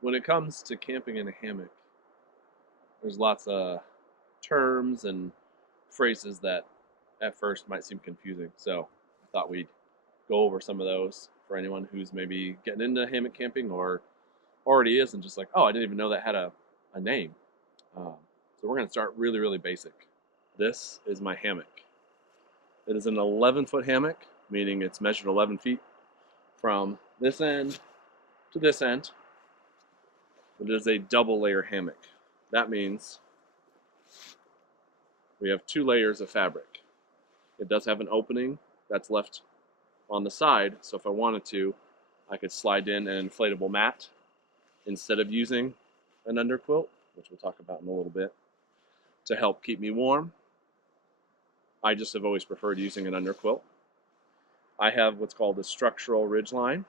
When it comes to camping in a hammock, there's lots of terms and phrases that at first might seem confusing. So I thought we'd go over some of those for anyone who's maybe getting into hammock camping or already is and just like, oh, I didn't even know that had a name. So we're going to start really, really basic. This is my hammock. It is an 11-foot hammock, meaning it's measured 11 feet from this end to this end. It is a double layer hammock. That means we have 2 layers of fabric. It does have an opening that's left on the side, so if I wanted to, I could slide in an inflatable mat instead of using an underquilt, which we'll talk about in a little bit, to help keep me warm. I just have always preferred using an underquilt. I have what's called a structural ridgeline.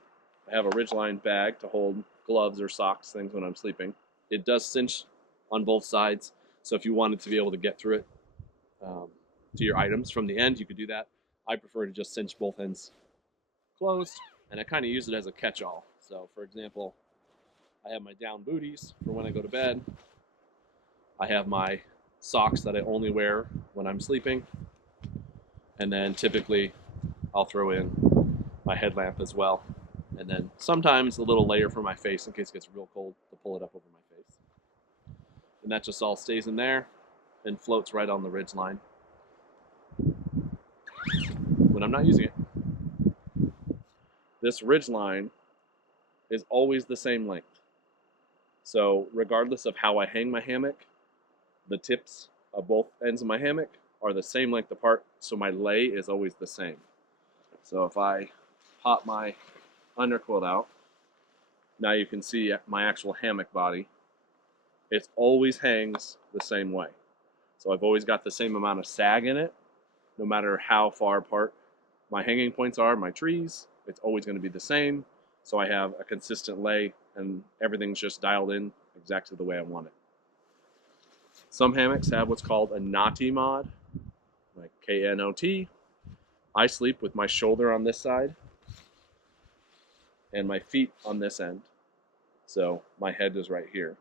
I have a ridgeline bag to hold gloves or socks, things when I'm sleeping. It does cinch on both sides, so if you wanted to be able to get through it to your items from the end, you could do that. I prefer to just cinch both ends closed, and I kind of use it as a catch-all. So, for example, I have my down booties for when I go to bed. I have my socks that I only wear when I'm sleeping, and then typically I'll throw in my headlamp as well, and then sometimes a little layer for my face in case it gets real cold to pull it up over my face. And that just all stays in there and floats right on the ridge line when I'm not using it. This ridge line is always the same length. So regardless of how I hang my hammock, the tips of both ends of my hammock are the same length apart, so my lay is always the same. So if I pop my underquilt out, now you can see my actual hammock body. It always hangs the same way. So I've always got the same amount of sag in it, no matter how far apart my hanging points are, my trees, it's always going to be the same. So I have a consistent lay and everything's just dialed in exactly the way I want it. Some hammocks have what's called a Knotty Mod, like K-N-O-T. I sleep with my shoulder on this side and my feet on this end. So my head is right here.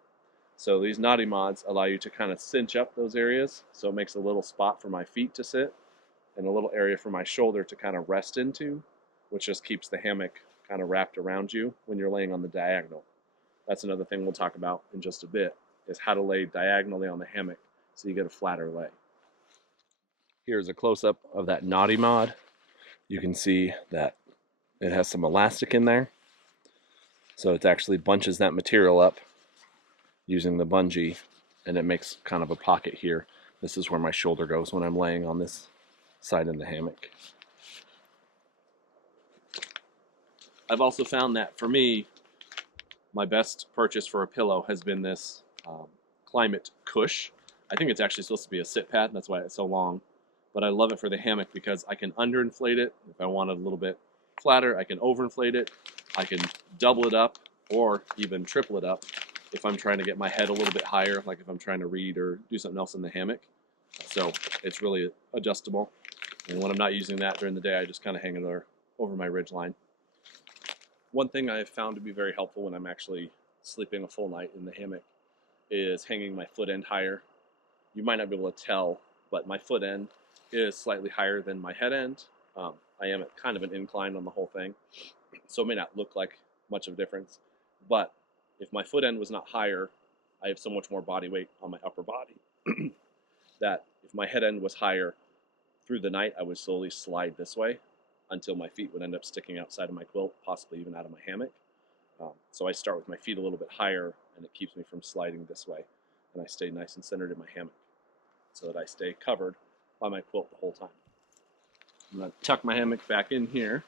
So these Knotty Mods allow you to kind of cinch up those areas, so it makes a little spot for my feet to sit and a little area for my shoulder to kind of rest into, which just keeps the hammock kind of wrapped around you when you're laying on the diagonal. That's another thing we'll talk about in just a bit, is how to lay diagonally on the hammock so you get a flatter lay. Here's a close-up of that Knotty Mod. You can see that it has some elastic in there, so it actually bunches that material up using the bungee, and it makes kind of a pocket here. This is where my shoulder goes when I'm laying on this side in the hammock. I've also found that for me, my best purchase for a pillow has been this Climate Cush. I think it's actually supposed to be a sit pad, that's why it's so long. But I love it for the hammock because I can underinflate it. If I want it a little bit flatter, I can overinflate it. I can double it up or even triple it up if I'm trying to get my head a little bit higher, like if I'm trying to read or do something else in the hammock. So it's really adjustable. And when I'm not using that during the day, I just kind of hang it over my ridge line. One thing I've found to be very helpful when I'm actually sleeping a full night in the hammock is hanging my foot end higher. You might not be able to tell, but my foot end is slightly higher than my head end. I am at kind of an incline on the whole thing, so it may not look like much of a difference. But if my foot end was not higher, I have so much more body weight on my upper body that if my head end was higher through the night, I would slowly slide this way until my feet would end up sticking outside of my quilt, possibly even out of my hammock. So I start with my feet a little bit higher, and it keeps me from sliding this way. And I stay nice and centered in my hammock so that I stay covered by my quilt the whole time. I'm going to tuck my hammock back in here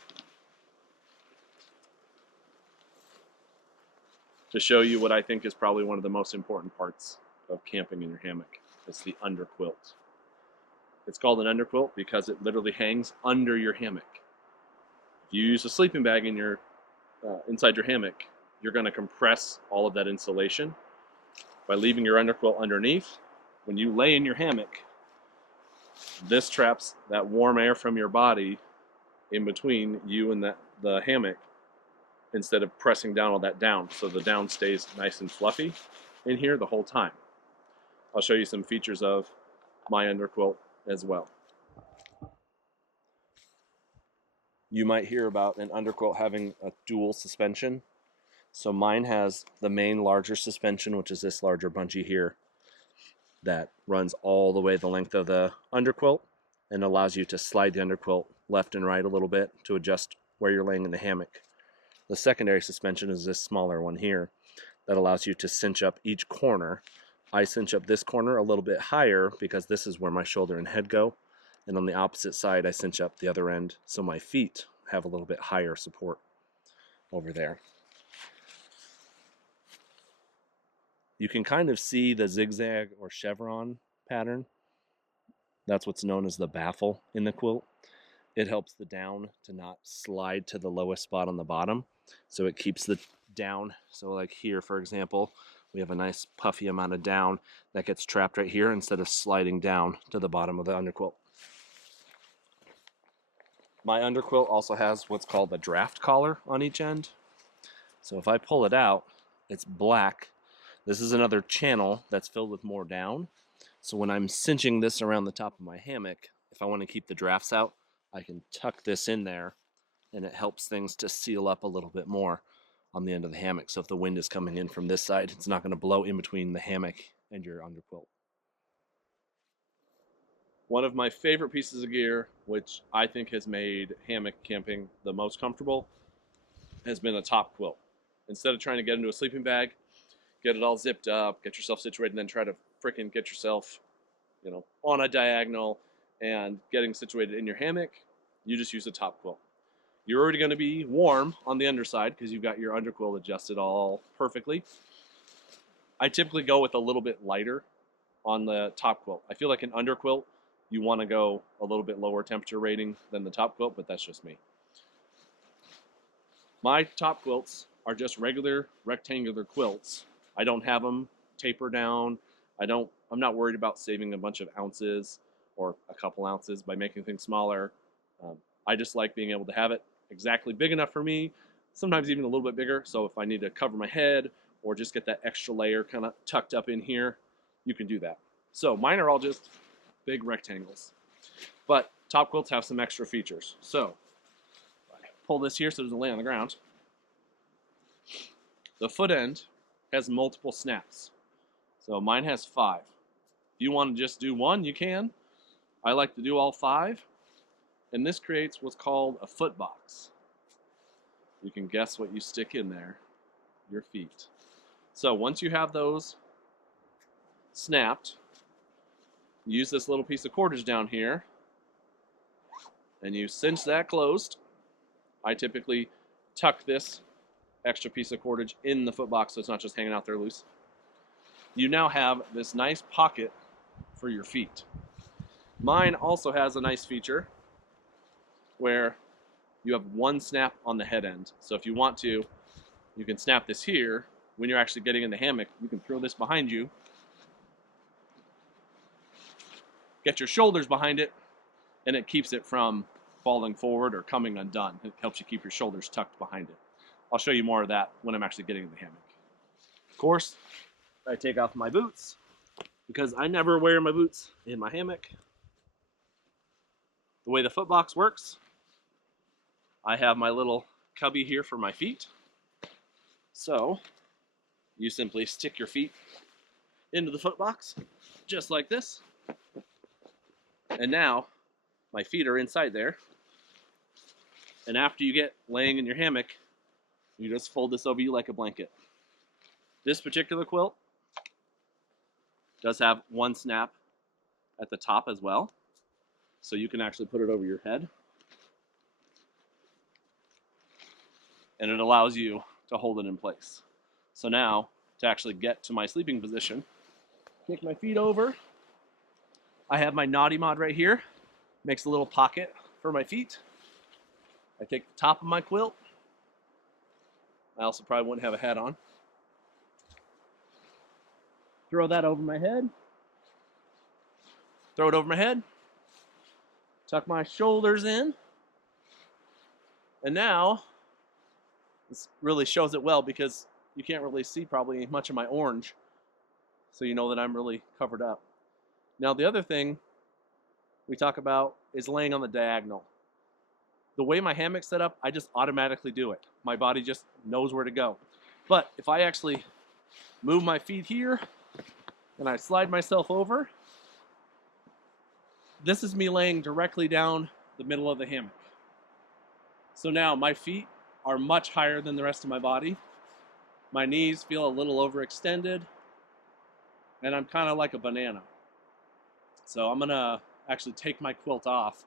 to show you what I think is probably one of the most important parts of camping in your hammock. It's the underquilt. It's called an underquilt because it literally hangs under your hammock. If you use a sleeping bag in your inside your hammock, you're going to compress all of that insulation by leaving your underquilt underneath. When you lay in your hammock, this traps that warm air from your body in between you and the hammock, instead of pressing down all that down, so the down stays nice and fluffy in here the whole time. I'll show you some features of my underquilt as well. You might hear about an underquilt having a dual suspension. So mine has the main larger suspension, which is this larger bungee here, that runs all the way the length of the underquilt and allows you to slide the underquilt left and right a little bit to adjust where you're laying in the hammock. The secondary suspension is this smaller one here that allows you to cinch up each corner. I cinch up this corner a little bit higher because this is where my shoulder and head go, and on the opposite side I cinch up the other end so my feet have a little bit higher support over there. You can kind of see the zigzag or chevron pattern. That's what's known as the baffle in the quilt. It helps the down to not slide to the lowest spot on the bottom, so it keeps the down. So like here, for example, we have a nice puffy amount of down that gets trapped right here instead of sliding down to the bottom of the underquilt. My underquilt also has what's called a draft collar on each end. So if I pull it out, it's black. This is another channel that's filled with more down. So when I'm cinching this around the top of my hammock, if I want to keep the drafts out, I can tuck this in there, and it helps things to seal up a little bit more on the end of the hammock. So if the wind is coming in from this side, it's not going to blow in between the hammock and your underquilt. One of my favorite pieces of gear, which I think has made hammock camping the most comfortable, has been a top quilt. Instead of trying to get into a sleeping bag, get it all zipped up, get yourself situated, and then try to frickin' get yourself, on a diagonal and getting situated in your hammock, you just use a top quilt. You're already going to be warm on the underside because you've got your underquilt adjusted all perfectly. I typically go with a little bit lighter on the top quilt. I feel like an underquilt, you want to go a little bit lower temperature rating than the top quilt, but that's just me. My top quilts are just regular rectangular quilts. I don't have them taper down. I'm not worried about saving a bunch of ounces or a couple ounces by making things smaller. I just like being able to have it exactly big enough for me, sometimes even a little bit bigger. So if I need to cover my head or just get that extra layer kind of tucked up in here, you can do that. So mine are all just big rectangles. But top quilts have some extra features. So I pull this here so it doesn't lay on the ground. The foot end has multiple snaps. So mine has 5. If you want to just do one, you can. I like to do all 5. And this creates what's called a foot box. You can guess what you stick in there, your feet. So once you have those snapped, use this little piece of cordage down here, and you cinch that closed. I typically tuck this extra piece of cordage in the foot box so it's not just hanging out there loose. You now have this nice pocket for your feet. Mine also has a nice feature where you have one snap on the head end. So if you want to, you can snap this here. When you're actually getting in the hammock, you can throw this behind you, get your shoulders behind it, and it keeps it from falling forward or coming undone. It helps you keep your shoulders tucked behind it. I'll show you more of that when I'm actually getting in the hammock. Of course, I take off my boots because I never wear my boots in my hammock. The way the foot box works, I have my little cubby here for my feet. So you simply stick your feet into the foot box, just like this. And now my feet are inside there. And after you get laying in your hammock, you just fold this over you like a blanket. This particular quilt does have one snap at the top as well. So you can actually put it over your head. And it allows you to hold it in place. So now, to actually get to my sleeping position, kick my feet over. I have my Knotty Mod right here. Makes a little pocket for my feet. I take the top of my quilt. I also probably wouldn't have a hat on. Throw that over my head. Throw it over my head. Tuck my shoulders in. And now, This really shows it well because you can't really see probably much of my orange. So you know that I'm really covered up. Now the other thing we talk about is laying on the diagonal. The way my hammock's set up, I just automatically do it. My body just knows where to go. But if I actually move my feet here and I slide myself over, this is me laying directly down the middle of the hammock. So now my feet are much higher than the rest of my body. My knees feel a little overextended, and I'm kind of like a banana. So I'm gonna actually take my quilt off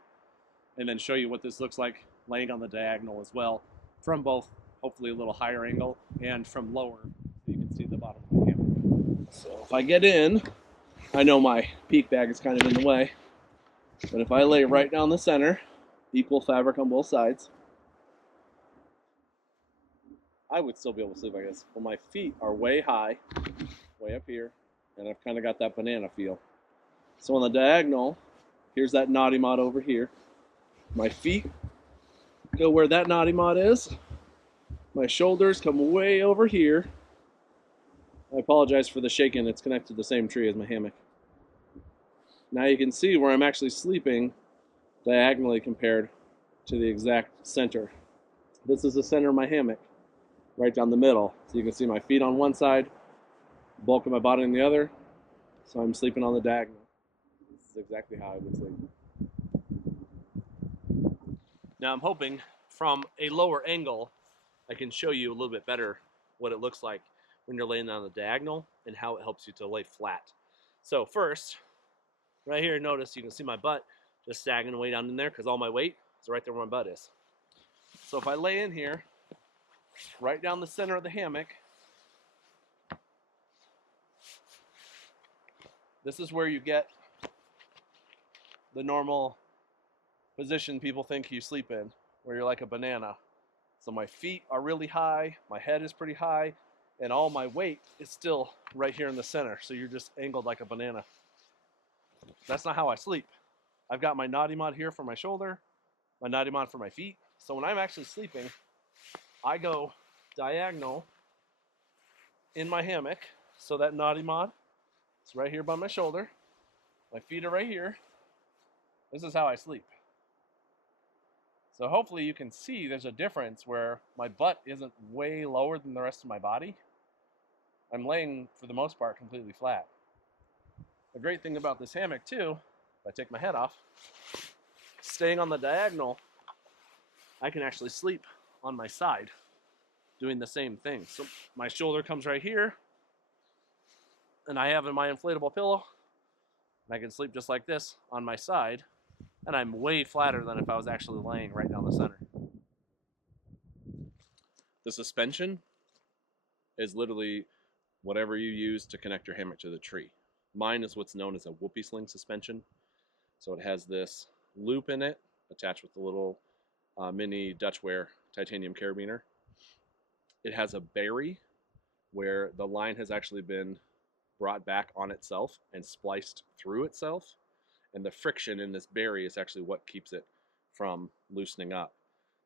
and then show you what this looks like laying on the diagonal as well, from both hopefully a little higher angle and from lower, so you can see the bottom of my hammock. So if I get in, I know my peak bag is kind of in the way, but if I lay right down the center, equal fabric on both sides, I would still be able to sleep, I guess. Well, my feet are way high, way up here, and I've kind of got that banana feel. So on the diagonal, here's that Knotty Mod over here. My feet go where that Knotty Mod is. My shoulders come way over here. I apologize for the shaking. It's connected to the same tree as my hammock. Now you can see where I'm actually sleeping diagonally compared to the exact center. This is the center of my hammock, right down the middle. So you can see my feet on one side, bulk of my body on the other. So I'm sleeping on the diagonal. This is exactly how I would sleep. Now I'm hoping from a lower angle I can show you a little bit better what it looks like when you're laying on the diagonal and how it helps you to lay flat. So first, right here, notice you can see my butt just sagging way down in there because all my weight is right there where my butt is. So if I lay in here, right down the center of the hammock, this is where you get the normal position people think you sleep in, where you're like a banana. So my feet are really high, my head is pretty high, and all my weight is still right here in the center. So you're just angled like a banana. That's not how I sleep. I've got my Knotty Mod here for my shoulder, my Knotty Mod for my feet. So when I'm actually sleeping, I go diagonal in my hammock. So that Knotty Mod is right here by my shoulder. My feet are right here. This is how I sleep. So hopefully you can see there's a difference where my butt isn't way lower than the rest of my body. I'm laying, for the most part, completely flat. The great thing about this hammock too, if I take my head off, staying on the diagonal, I can actually sleep on my side doing the same thing. So my shoulder comes right here, and I have my inflatable pillow, and I can sleep just like this on my side, and I'm way flatter than if I was actually laying right down the center. The suspension is literally whatever you use to connect your hammock to the tree. Mine is what's known as a whoopee sling suspension. So it has this loop in it attached with a little mini Dutchware titanium carabiner. It has a berry where the line has actually been brought back on itself and spliced through itself. And the friction in this berry is actually what keeps it from loosening up.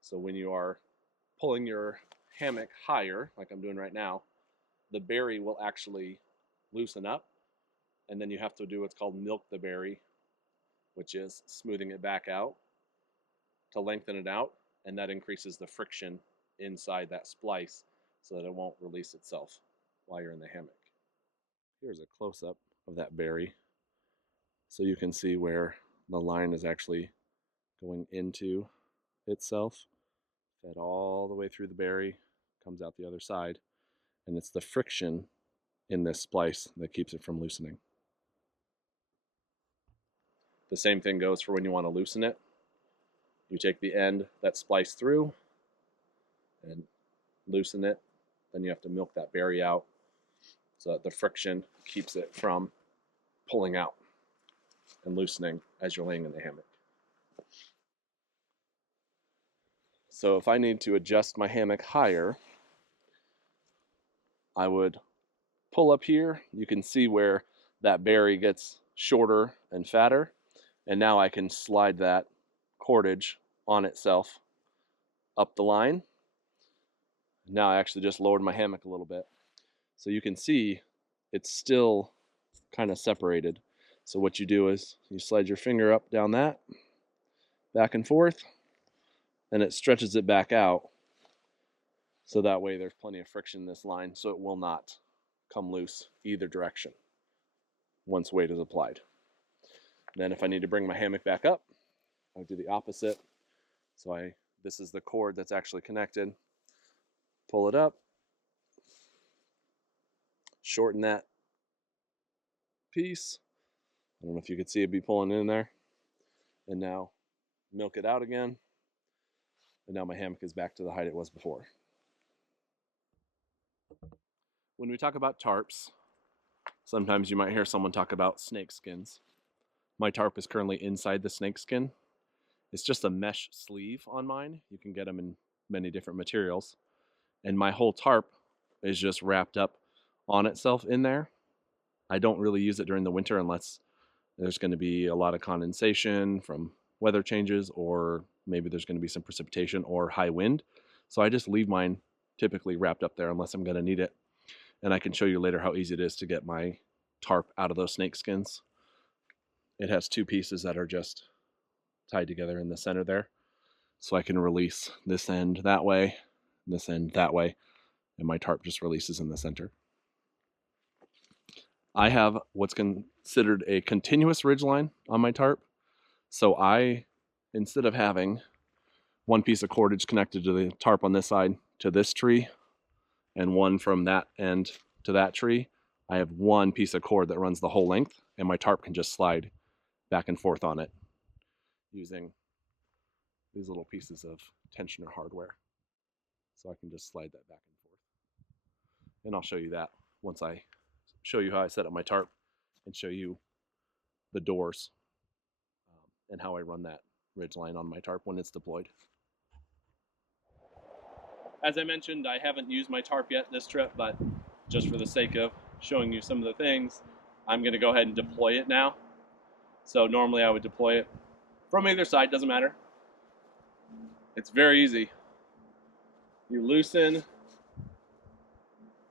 So when you are pulling your hammock higher, like I'm doing right now, the berry will actually loosen up, and then you have to do what's called milk the berry, which is smoothing it back out to lengthen it out, and that increases the friction inside that splice so that it won't release itself while you're in the hammock. Here's a close-up of that berry, so you can see where the line is actually going into itself, fed all the way through the berry, comes out the other side, and it's the friction in this splice that keeps it from loosening. The same thing goes for when you want to loosen it. You take the end that's spliced through and loosen it, then you have to milk that berry out so that the friction keeps it from pulling out and loosening as you're laying in the hammock. So if I need to adjust my hammock higher, I would pull up here. You can see where that berry gets shorter and fatter, and now I can slide that cordage on itself up the line, Now I actually just lowered my hammock a little bit. So you can see it's still kind of separated. So what you do is you slide your finger up, down that, back and forth, and it stretches it back out. So that way there's plenty of friction in this line, so it will not come loose either direction once weight is applied. Then if I need to bring my hammock back up, I do the opposite. So this is the cord that's actually connected. Pull it up, shorten that piece. I don't know if you could see it be pulling in there. And now milk it out again. And now my hammock is back to the height it was before. When we talk about tarps, sometimes you might hear someone talk about snake skins. My tarp is currently inside the snake skin. It's just a mesh sleeve on mine. You can get them in many different materials. And my whole tarp is just wrapped up on itself in there. I don't really use it during the winter unless there's going to be a lot of condensation from weather changes, or maybe there's going to be some precipitation or high wind. So I just leave mine typically wrapped up there unless I'm going to need it. And I can show you later how easy it is to get my tarp out of those snake skins. It has two pieces that are just tied together in the center there. So I can release this end that way, this end that way, and my tarp just releases in the center. I have what's considered a continuous ridge line on my tarp. So instead of having one piece of cordage connected to the tarp on this side to this tree, and one from that end to that tree, I have one piece of cord that runs the whole length, and my tarp can just slide back and forth on it using these little pieces of tensioner hardware. So I can just slide that back and forth. And I'll show you that once I show you how I set up my tarp and show you the doors and how I run that ridge line on my tarp when it's deployed. As I mentioned, I haven't used my tarp yet this trip, but just for the sake of showing you some of the things, I'm going to go ahead and deploy it now. So normally I would deploy it from either side, doesn't matter. It's very easy. You loosen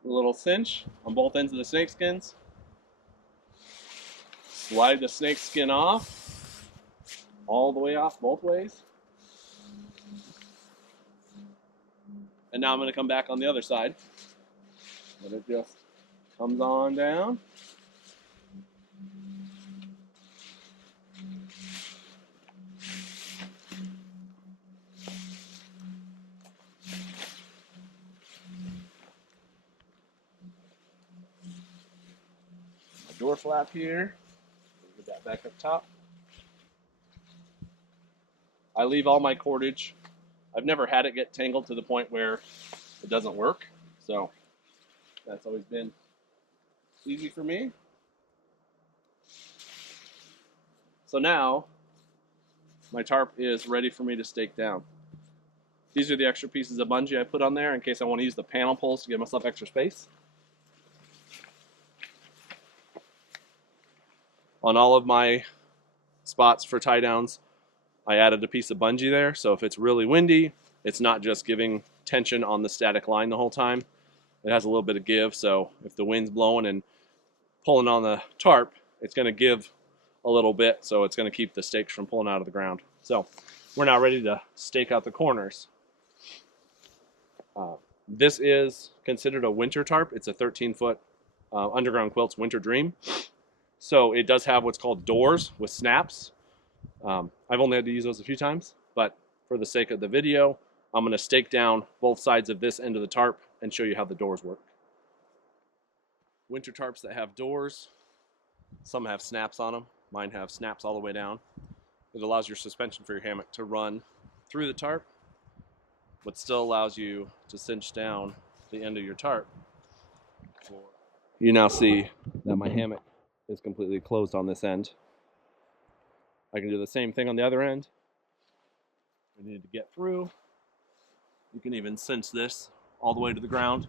the little cinch on both ends of the snake skins, slide the snake skin off, all the way off both ways. And now I'm going to come back on the other side. And it just comes on down. My door flap here. Get that back up top. I leave all my cordage. I've never had it get tangled to the point where it doesn't work, so that's always been easy for me. So now my tarp is ready for me to stake down. These are the extra pieces of bungee I put on there in case I want to use the panel poles to give myself extra space. On all of my spots for tie downs, I added a piece of bungee there, so if it's really windy, it's not just giving tension on the static line the whole time. It has a little bit of give, so if the wind's blowing and pulling on the tarp, it's going to give a little bit, so it's going to keep the stakes from pulling out of the ground. So we're now ready to stake out the corners. This is considered a winter tarp. It's a 13-foot Underground Quilt's Winter Dream. So it does have what's called doors with snaps. I've only had to use those a few times, but for the sake of the video, I'm going to stake down both sides of this end of the tarp and show you how the doors work. Winter tarps that have doors, some have snaps on them. Mine have snaps all the way down. It allows your suspension for your hammock to run through the tarp, but still allows you to cinch down the end of your tarp. You now see that my hammock is completely closed on this end. I can do the same thing on the other end. If you need to get through, you can even cinch this all the way to the ground,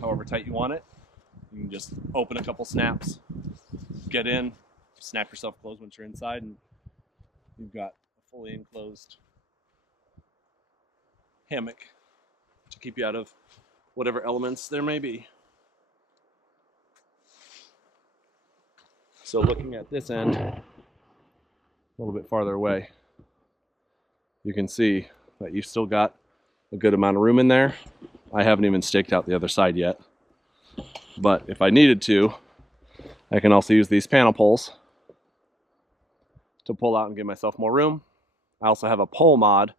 however tight you want it. You can just open a couple snaps, get in, snap yourself closed once you're inside, and you've got a fully enclosed hammock to keep you out of whatever elements there may be. So looking at this end, a little bit farther away, you can see that you've still got a good amount of room in there. I haven't even staked out the other side yet. But if I needed to, I can also use these panel poles to pull out and give myself more room. I also have a pole mod,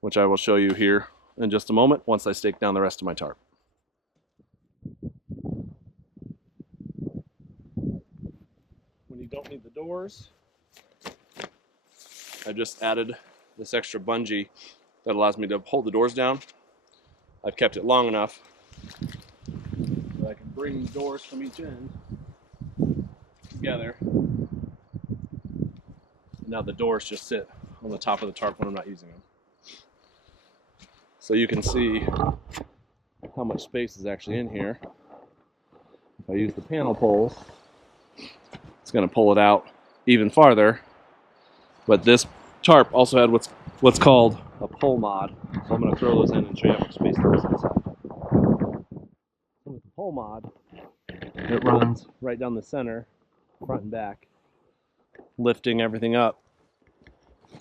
which I will show you here in just a moment once I stake down the rest of my tarp. When you don't need the doors, I've just added this extra bungee that allows me to hold the doors down. I've kept it long enough that I can bring the doors from each end together. And now the doors just sit on the top of the tarp when I'm not using them. So you can see how much space is actually in here. If I use the panel poles, it's going to pull it out even farther. But this tarp also had what's called a pole mod. So I'm going to throw those in and show you how much space there is inside. So with the pole mod, it runs right down the center, front and back, lifting everything up.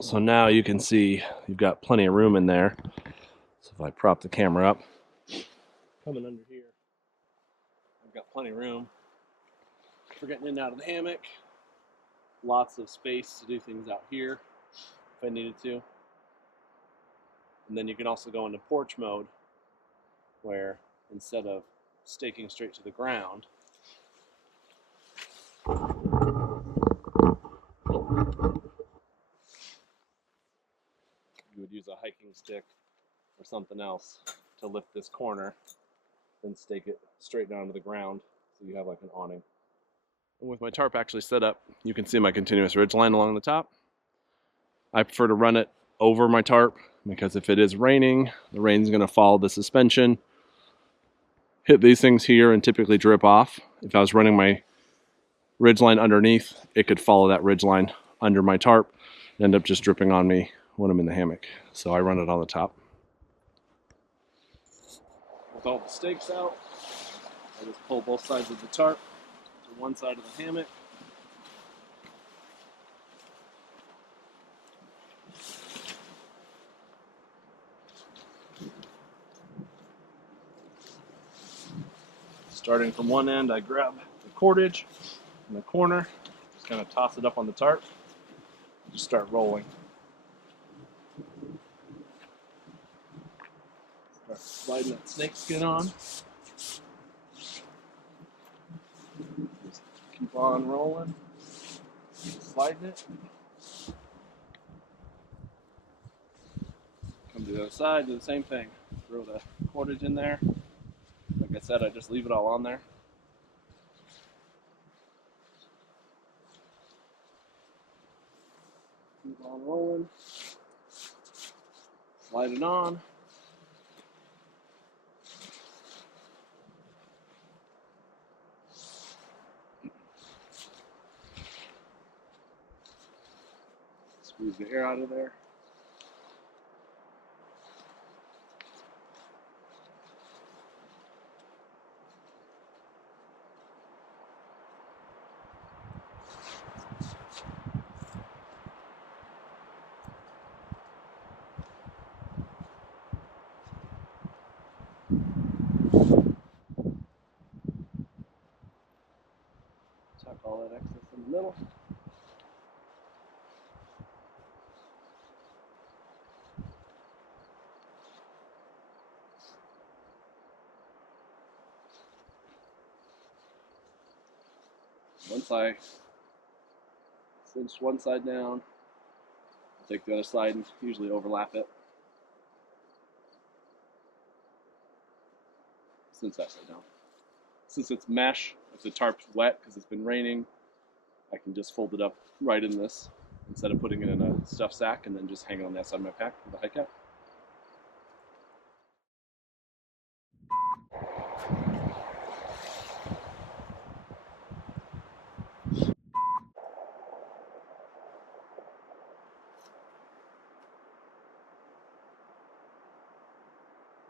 So now you can see you've got plenty of room in there. So if I prop the camera up, coming under here, I've got plenty of room for getting in and out of the hammock. Lots of space to do things out here if I needed to. And then you can also go into porch mode, where instead of staking straight to the ground, you would use a hiking stick or something else to lift this corner, then stake it straight down to the ground so you have like an awning. And with my tarp actually set up, you can see my continuous ridge line along the top. I prefer to run it over my tarp because if it is raining, the rain's going to follow the suspension, hit these things here, and typically drip off. If I was running my ridge line underneath, it could follow that ridge line under my tarp and end up just dripping on me when I'm in the hammock. So I run it on the top. With all the stakes out, I just pull both sides of the tarp to one side of the hammock. Starting from one end, I grab the cordage in the corner, just kind of toss it up on the tarp, and just start rolling. Start sliding that snake skin on. Just keep on rolling, sliding it. Come to the other side, do the same thing. Throw the cordage in there. Like I said, I just leave it all on there. Keep on rolling. Slide it on. Squeeze the air out of there. Tuck all that excess in the middle. Once I cinch one side down, I'll take the other side and usually overlap it. Cinch that side down. Since it's mesh, if the tarp's wet because it's been raining, I can just fold it up right in this instead of putting it in a stuffed sack and then just hang it on the outside of my pack with a hike out.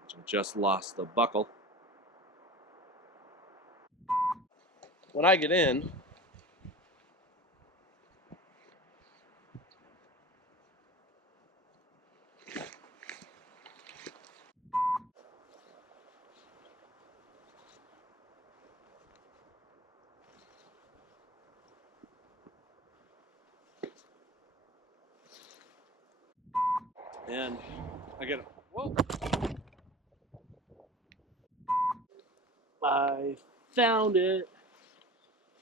which I just lost the buckle. When I get in, and I get, whoa, I found it.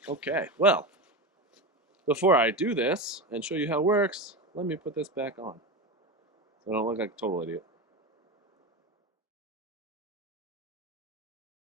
Okay, well, before I do this and show you how it works, let me put this back on so I don't look like a total idiot.